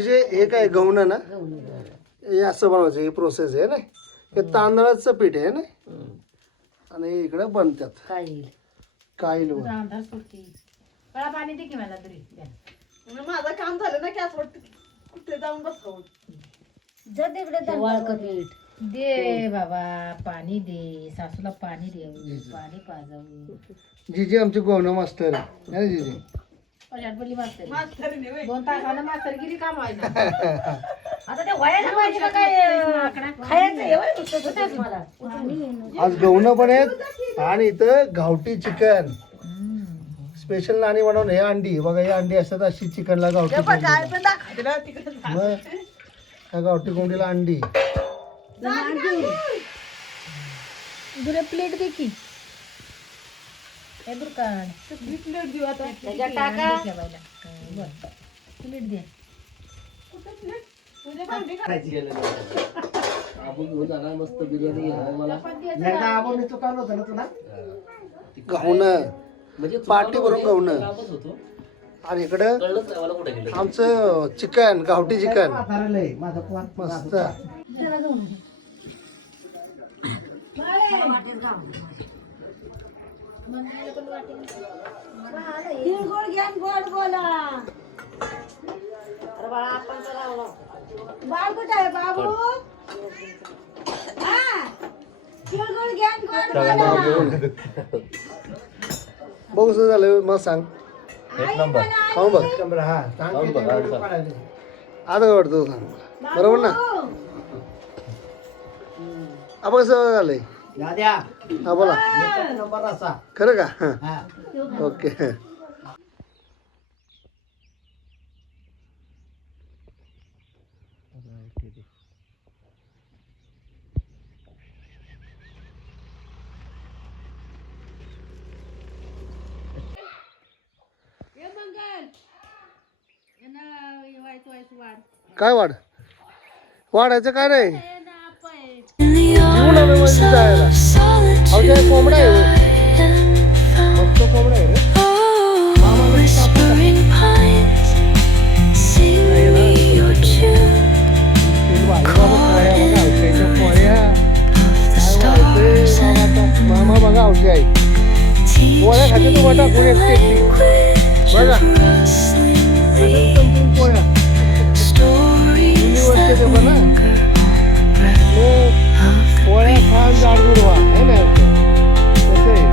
जे हे काय गहून ना हे असं बनवायचं, ही प्रोसेस आहे ना. हे तांदळाचं पीठ आहे ना आणि इकडे बनतात काय पाणी दे की मला तरी माझं काम झालं ना की असं वाटतं कुठे जाऊन बसावं. जा तिकडे पीठ दे बाबा, पाणी दे सासूला, पाणी दे, पाणी पाजावं. जीजी आमची गहून मास्टर आहे ना जीजी. पडली मास्तर मास्तरीने होय. 2 तासानं मास्तरगिरी काम व्हायचं. आता ते व्हायला पाहिजे का काय खायचं हे व्हाय नुसतं होतंच मला. आज गहून पण आहेत आणि इथं गावठी चिकन स्पेशल नाणी बनवून. हे अंडी बघा, हे अंडी असतात अशी चिकनला गावठी काय कोंबडीला. पण दाखवते ना तिकडे जा. मग ह्या गावठी कोंबडीला अंडी. दुरे प्लेट दे की हे दुकान प्लेट देऊ आता. त्याच्यात टाका प्लेट दे. तुझे भांडी खा. गहून पार्टी भरून गहून आणि इकडं आमचं चिकन, गावठी चिकन मस्त. तिळगुळ घ्या गोड बोला. बाळ कुठे आहे बाबू? हा तिळगुळ घ्या गोड बोला. बघ कसं झालं मग सांग. खाऊन बघ. हा आता वाटतो सांग बरोबर ना. आपण कसं झालंय हा बोला. खरं का? हा. ओके. काय वाढ वाढायचं काय नाही. कोंबडा आहे फक्त कोंबडा आहे रे. मामा बघा औषधी आहे पोळ्या खाते तू बटा कोणी एकटी बघा पोळ्या पोळ्या खान जाड गुडवा आहे ना तसं आहे.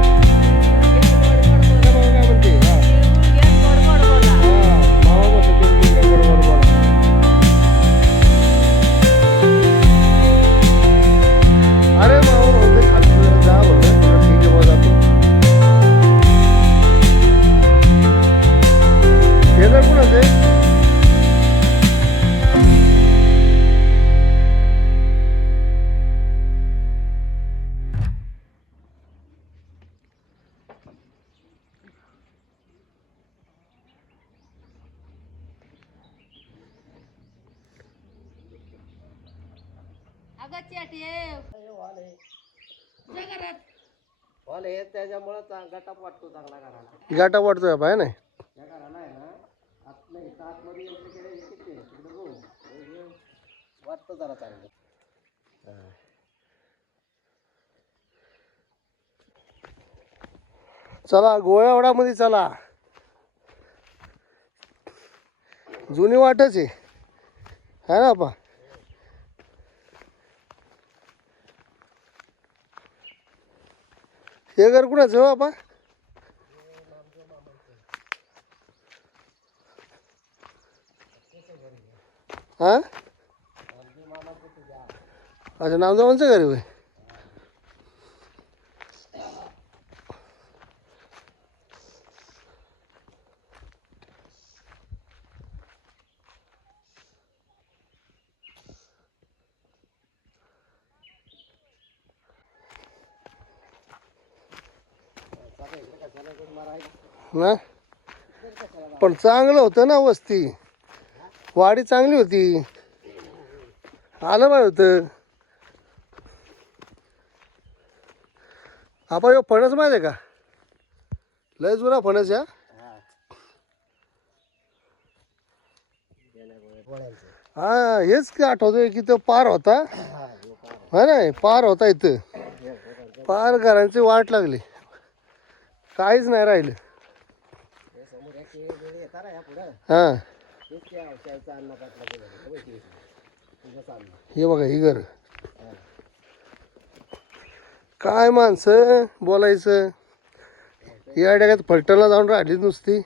काय म्हणते मामा बस अरे मामा म्हणते खाली जरा जा म्हणलं तुला ठीक आहे बघ आपण हे जर कुणाच आहे. त्याच्यामुळे गटाप वाटतो चांगला घराला. गाठा वाटतोय बाय नाही त्या घराला आहे ना आतमध्ये आतमध्ये वाटतं जरा चांगलं. चला गोळ्यावडामध्ये चला. जुनी वाटच आहे ना आपा. हे घर कुणाचं हो आपा. हा अच्छा नामदेवांचं घर आहे. ना पण चांगलं होतं ना वस्ती. वाडी चांगली होती. आलं पाहिजे होतं. आपण ह्यो फणस माहिती आहे का? लय जुना फणस या हा हेच की आठवतोय की तो पार होता हा नाही पार होता इथं पार घरांची वाट लागली काहीच नाही राहिलं हा हे बघा ही घर काय माणसं बोलायचं या डागात फलटणला जाऊन राहिली नुसती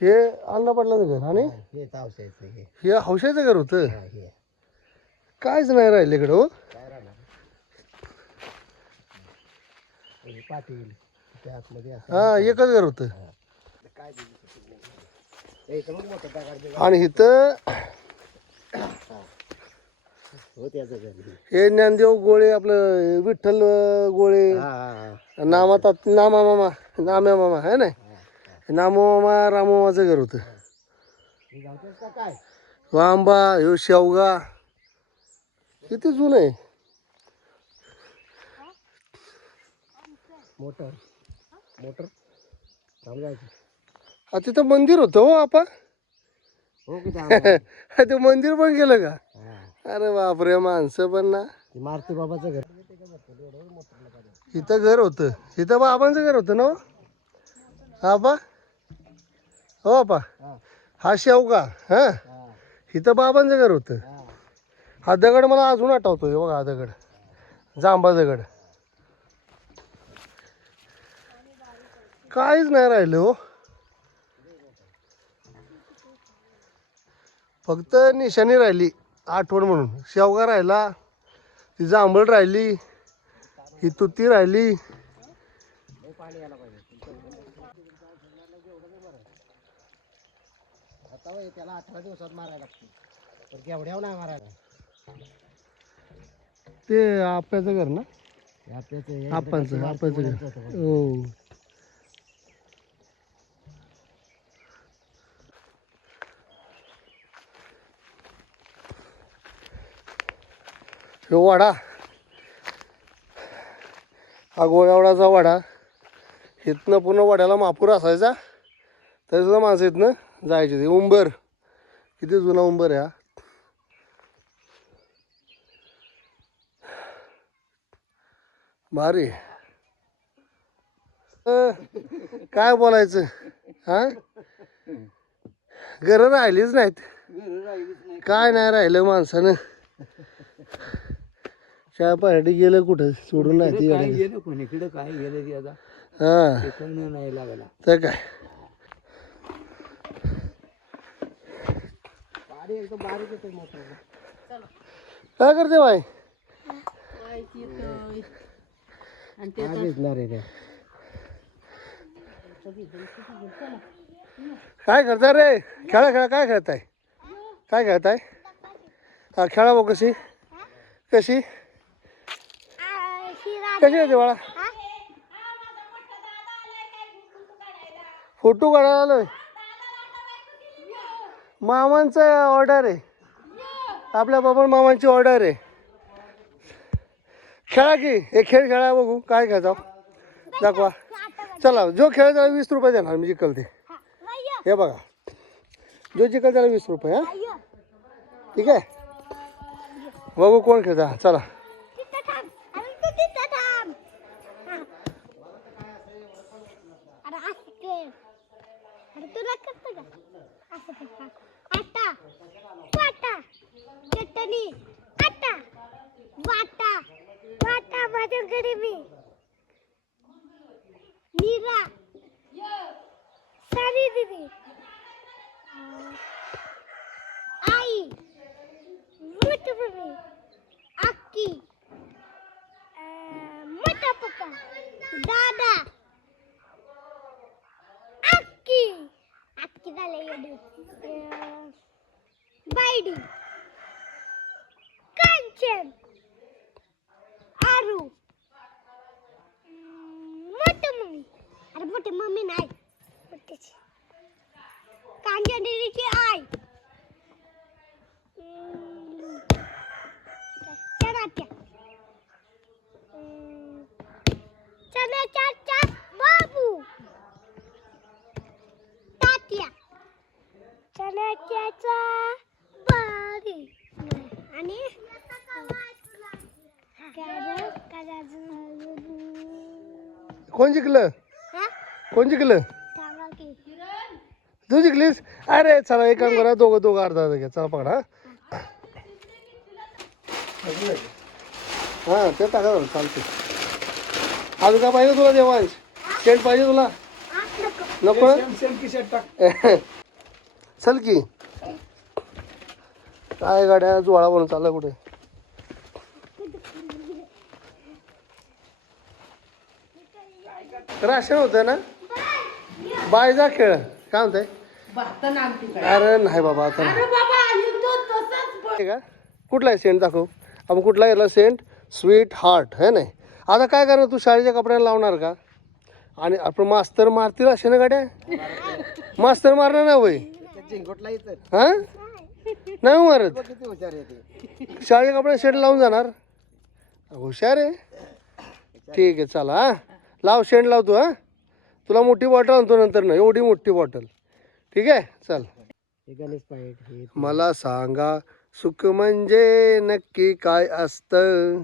हे अण्णा पाटलांचं घर आणि हे हौशाचं घर होतं काहीच नाही राहिलं इकडं हो हा एकच घर होतं आणि इथं हे ज्ञानदेव गोळे आपलं विठ्ठल गोळे नामा मामा नाम्या मामा है ना नामो मामा रामो मामाचं घर होतं आंबा ह्यो शेवगा किती जुनं आहे हा तिथं मंदिर होतं हो आपा ते मंदिर पण गेलं का अरे बापरे माणसं पण ना मारुती बाबाचं घर इथं घर होतं इथं बाबांचं घर होतं ना हो? आपा हो आपा हा शेवगा हा इथं बाबांचं घर होतं हा दगड मला अजून आठवतोय बघा हा दगड जांभा दगड काहीच नाही राहिलं हो फक्त निशाणी राहिली आठवण म्हणून शेवगा राहिला ती जांभळ राहिली ही तुती राहिली त्याला 18 दिवसात मारायला लागते पण एवढ्यावर नाही मारायला ते आप्याचं घर ना आपल्याचं आप्पांचं घर हो ह्यो वाडा हा गोळ्यावडाचा वाडा इथनं पूर्ण वाड्याला मापूर असायचा तरी सुद्धा माणसं इथनं जायचे ते उंबर किती जुना उंबर आहे हा भारी काय बोलायचं हा घरं राहिलीच नाहीत काय नाही राहिलं माणसानं चहा पार्टी गेलं कुठं सोडून नाही ती गाडी गेलं कोणीकडे काय गेलं की आता हा नाही लागला तर काय गाडी एकदम बारीक येते मोटर काय करते बाई काय करताय रे खेळा काय खेळताय काय खेळताय हा खेळा बघ कशी कशी कशी होते बाळा फोटो काढायला आलोय मामांचं ऑर्डर आहे आपल्या बाबा मामांची ऑर्डर आहे खेळा की हे खेळ खेळा बघू काय खेळता दाखवा चला जो खेळ त्याला 20 रुपये देणार मी जिंकल ते हे बघा जो जिंकल त्याला 20 रुपये हा ठीक आहे बघू कोण खेळता चला नीरा सारी दीदी आई मोठा मम्मी अक्की मोठा पप्पा दादा अक्की अक्की झाले बायडी कांचन आरू मोठी मम्मी अरे मोठी मम्मी नाही मोठीची कांचन दीदीची आई चनाच्या बाबू कोण जिंकलं हा कोण जिंकलं सांगा की तू जिंकलीस अरे चला एक काम करा दोघं अर्धा अर्धा घ्या चला पकडा हां ते टाका झालं चालते अजून काय पाहिजे तुला देवांश सेंट पाहिजे तुला आठ नको नको चल की काय गाड्या जुवाळा बनून चालला कुठे राशन होतं ना बाय जा खेळ काय म्हणताय भातं आमटी काय अरे नाही बाबा आता नाही. अरे बाबा युद्ध तसंच आहे का कुठला आहे सेंट दाखव आपण कुठला गेला सेंट स्वीट हार्ट है नाही आता काय करणार तू शाळेच्या कपड्याला लावणार का आणि आपण मास्तर मारतील असे ना गाड्या मास्तर मारणार ना वय जिंकोटला येतं हा नाही मारत किती हुशार येते शाळेच्या कपड्याला शेड लावून जाणार हुशार आहे ठीक आहे चला हा लाव शेंड लावतो हा तुला मोठी बॉटल आणतो नंतर ना एवढी मोठी बॉटल ठीक आहे चल हे गणेश पाहिजे हे मला सांगा सुख म्हणजे नक्की काय असतं